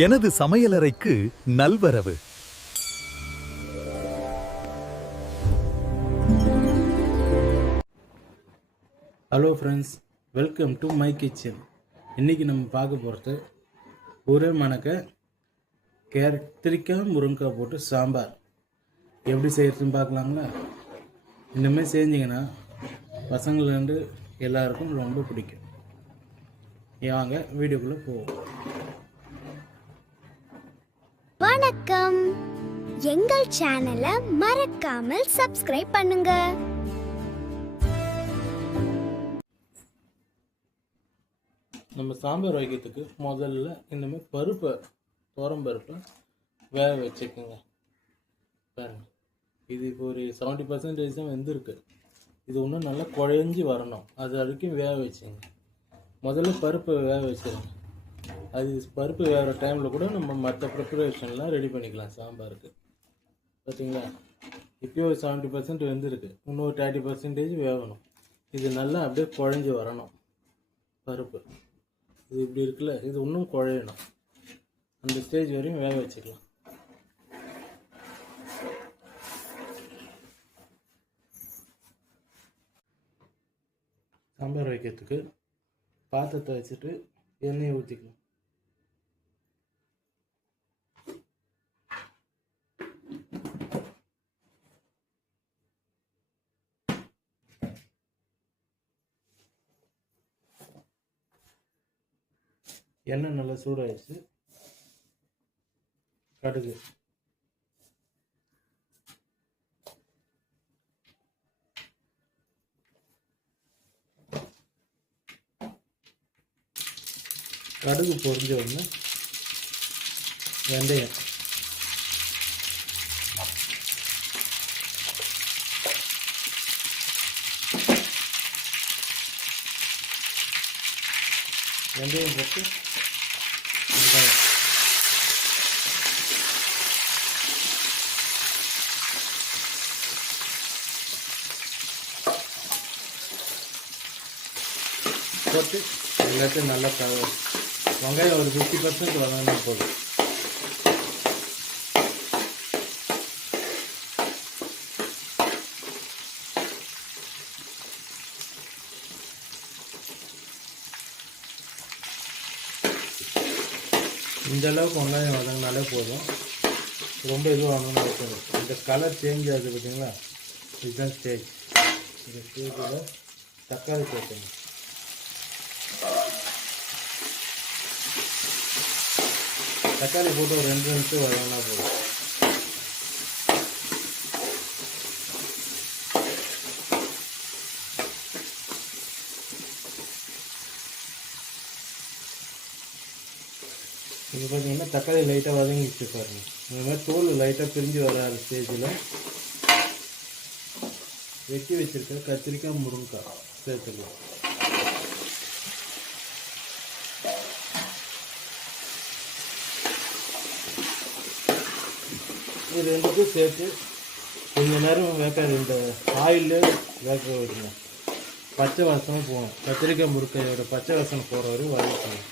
எனது சமையலறைக்கு நல்வரவு. Hello friends welcome to my kitchen இன்றைக்கி நம்ம பார்க்க போகிறது ஒரே மணக்க கத்திரிக்காய் முருங்கைக்காய் போட்டு சாம்பார். எப்படி செய்கிறதுன்னு பார்க்கலாங்களா? இந்தமாதிரி செஞ்சிங்கன்னா பசங்கள்லேருந்து எல்லாருக்கும் ரொம்ப பிடிக்கும். வாங்க வீடியோக்குள்ளே போவோம். எங்கள் சேனலை மறக்காமல் சப்ஸ்கிரைப் பண்ணுங்க. நம்ம சாம்பார் வைக்கிறதுக்கு முதல்ல இந்த மாதிரி பருப்பை துவரம் பருப்பை வேக வச்சுக்கோங்க. பாருங்க. இது இப்போ ஒரு செவன்ட்டி பர்சன்டேஜ் தான் வெந்திருக்கு. இது இன்னும் நல்லா குழஞ்சி வரணும். அது வரைக்கும் வேக வச்சுங்க. முதல்ல பருப்பை வேக வச்சுருங்க. அது பருப்பு வேகிற டைமில் கூட நம்ம மற்ற ப்ரிப்பரேஷன்லாம் ரெடி பண்ணிக்கலாம் சாம்பாருக்கு. பார்த்தீங்களா இப்போயும் ஒரு செவன்ட்டி பர்சன்ட் வெந்திருக்கு. இன்னும் ஒரு தேர்ட்டி பர்சன்டேஜ் வேகணும். இது நல்லா அப்படியே குழஞ்சி வரணும். பருப்பு. இது இப்படி இருக்குல்ல? இது இன்னும் குழையணும். அந்த ஸ்டேஜ் வரையும் வேக வச்சுக்கலாம். சாம்பார் வைக்கிறதுக்கு பாத்திரத்தை வச்சுட்டு எண்ணெயை ஊற்றிக்கலாம் எண்ணெய் நல்லா சூடாயிடுச்சு. கடுகு கடுகு பொறிஞ்ச உடனே வெந்தயம். வெந்தயம் போட்டு வெங்காயம் போட்டு எல்லாத்தையும் நல்லா வெங்காயம் ஒரு ஃபிஃப்டி பர்சன்ட் வதங்கினா போதும். இந்த அளவுக்கு வெங்காயம் வதங்கினாலே போதும். ரொம்ப இது வாங்கணும் அவசியம் இந்த கலர் சேஞ்ச் ஆகுது பார்த்தீங்களா? இதுதான் ஸ்டேஜ் இந்த ஸ்டேஜில் தக்காளி சேர்க்கணும் தக்காளி போட்டு ஒரு ரெண்டு நிமிஷம் வதங்கினா போதும். இது பார்த்தீங்கன்னா தக்காளி லைட்டாக வதங்கிச்சு பாருங்க. இந்த மாதிரி தோல் லைட்டாக பிரிஞ்சு வராத ஸ்டேஜில் வெட்டி வச்சிருக்க கத்திரிக்காய் முருங்கைக்காய் சேர்த்துக்கலாம். இது ரெண்டுக்கும் சேர்த்து கொஞ்ச நேரம் வேக்காது இந்த ஆயிலில் வேக விடுங்க. பச்சை வாசனை போகும். கத்திரிக்காய் முருக்கையோட பச்சை வாசனை போகிற வரையும் வதக்கணும்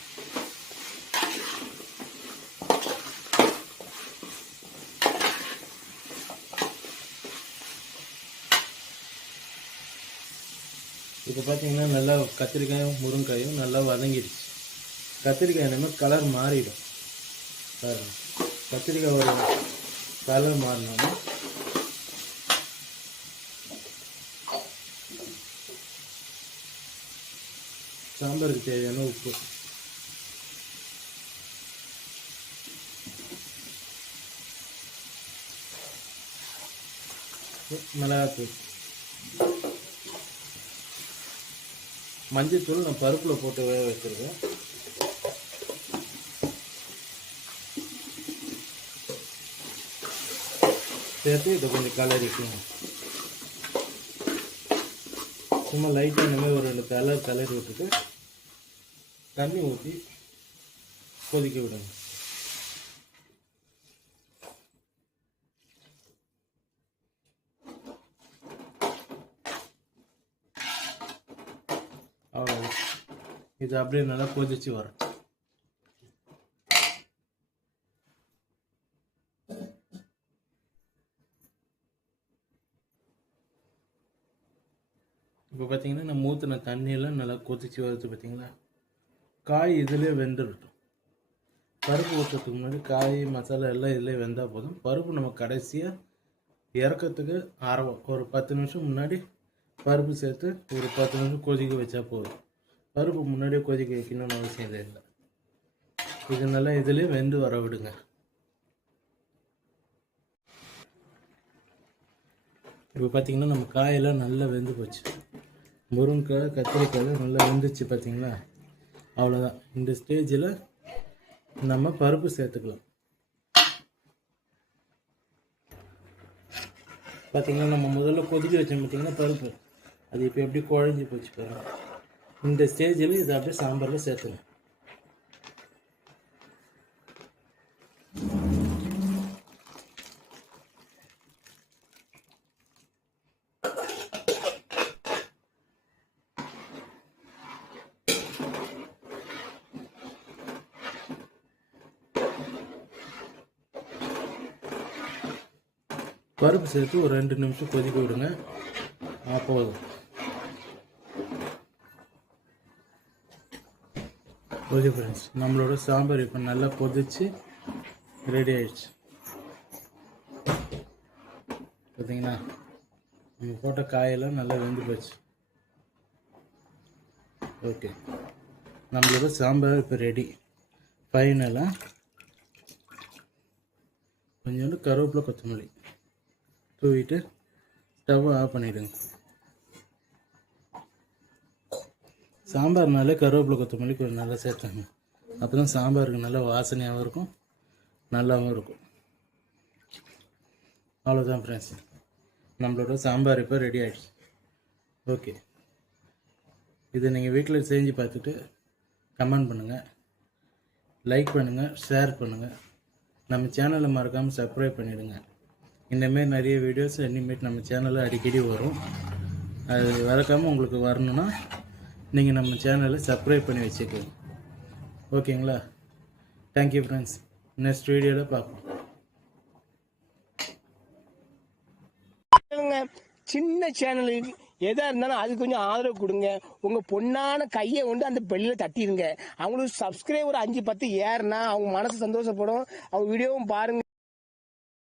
இப்போ பார்த்தீங்கன்னா நல்லா கத்திரிக்காயும் முருங்காயும் நல்லா வதங்கிடுச்சு கத்திரிக்காய் இனிமேல் கலர் மாறிடும். கத்திரிக்காய் ஒரு கலர் மாறினோன்னா சாம்பாருக்கு தேவையான உப்பு. மிளகாத்தூள். மஞ்சத்தூள் நான் பருப்பில் போட்டு வேக வச்சுருக்கேன். சேர்த்து இதை கொஞ்சம் கலரிக்கணும் சும்மா லைட்டாக இனிமேல் ஒரு ரெண்டு கலர் கலரி விட்டுட்டு தண்ணி ஊற்றி கொதிக்க விடுங்க. அவ்வளோ இது அப்படியே நல்லா கொதிச்சு வரும். இப்போ பார்த்தீங்கன்னா நம்ம ஊற்றின தண்ணியெல்லாம் நல்லா கொதிச்சு வருது பார்த்தீங்களா? காய் இதுலேயே வெந்துருட்டும் பருப்பு ஊற்றுறதுக்கு முன்னாடி காய் மசாலா எல்லாம் இதுலேயே வெந்தால் போதும். பருப்பு நம்ம கடைசியாக இறக்கிறதுக்கு ஆரம்பம். ஒரு பத்து நிமிஷம் முன்னாடி பருப்பு சேர்த்து ஒரு பத்து நிமிஷம் கொதிக்க வச்சா போதும். பருப்பு முன்னாடியே கொதிக்க வைக்கணும்னு அவசியம் இல்லை. இல்லை இது நல்லா இதுலேயே வெந்து வர விடுங்க. இப்போ பார்த்தீங்கன்னா நம்ம காயெல்லாம் நல்லா வெந்து போச்சு. முருங்கைக்காய் கத்திரிக்காய் நல்லா வெந்துச்சு பார்த்தீங்களா? அவ்வளோதான் இந்த ஸ்டேஜில் நம்ம பருப்பு சேர்த்துக்கலாம். பார்த்தீங்கன்னா நம்ம முதல்ல கொதிக்க வச்சோம் பார்த்தீங்கன்னா பருப்பு. அது இப்போ எப்படி குழஞ்சி போச்சு பாருங்க இந்த ஸ்டேஜில் இதை அப்படியே சாம்பாரில் சேர்த்துணும் பருப்பு சேர்த்து ஒரு ரெண்டு நிமிஷம் கொதிக்க விடுங்க. ஆ, போதும். ஓகே ஃப்ரெண்ட்ஸ் நம்மளோட சாம்பார் இப்போ நல்லா பொதிச்சு ரெடி ஆயிடுச்சு. பார்த்தீங்களா நம்ம போட்ட காயெல்லாம் நல்லா வெந்து போச்சு. ஓகே நம்மளோட சாம்பார் இப்போ ரெடி ஃபைனலாக கொஞ்சோண்டு கருவேப்பிலை கொத்தமல்லி தூவிட்டு ஸ்டவ்வை ஆஃப் பண்ணிவிடுங்க சாம்பார்னாலே கருவேப்பிலை கொத்தமல்லி கொஞ்சம் நல்லா சேர்த்தாங்க. அப்போ தான் சாம்பாருக்கு நல்லா வாசனையாகவும் இருக்கும் நல்லாவும் இருக்கும். அவ்வளோதான் ஃப்ரெண்ட்ஸ் நம்மளோட சாம்பார் இப்போ ரெடி ஆகிடுச்சு ஓகே இதை நீங்கள் வீட்டில் செஞ்சு பார்த்துட்டு கமெண்ட் பண்ணுங்கள் லைக் பண்ணுங்கள் ஷேர் பண்ணுங்கள் நம்ம சேனலை மறக்காமல் சப்ஸ்கிரைப் பண்ணிவிடுங்க இந்தமாரி நிறைய வீடியோஸ் இனிமேட் நம்ம சேனலில் அடிக்கடி வரும். அது மறக்காமல் உங்களுக்கு வரணும்னா நீங்கள் நம்ம சேனலை சப்ஸ்கிரைப் பண்ணி வச்சுக்கோங்க. ஓகேங்களா? தேங்க்யூ ஃப்ரெண்ட்ஸ் நெக்ஸ்ட் வீடியோவில் பார்ப்போம். சின்ன சேனலுக்கு எதா இருந்தாலும் அது கொஞ்சம் ஆதரவு கொடுங்க. உங்க பொண்ணான கையை கொண்டு அந்த பெல்லில தட்டிடுங்க அவங்களுக்கு சப்ஸ்கிரைபர் அஞ்சு பத்து ஏறுனா அவங்க மனசு சந்தோஷப்படும். அவங்க வீடியோவும் பாருங்க.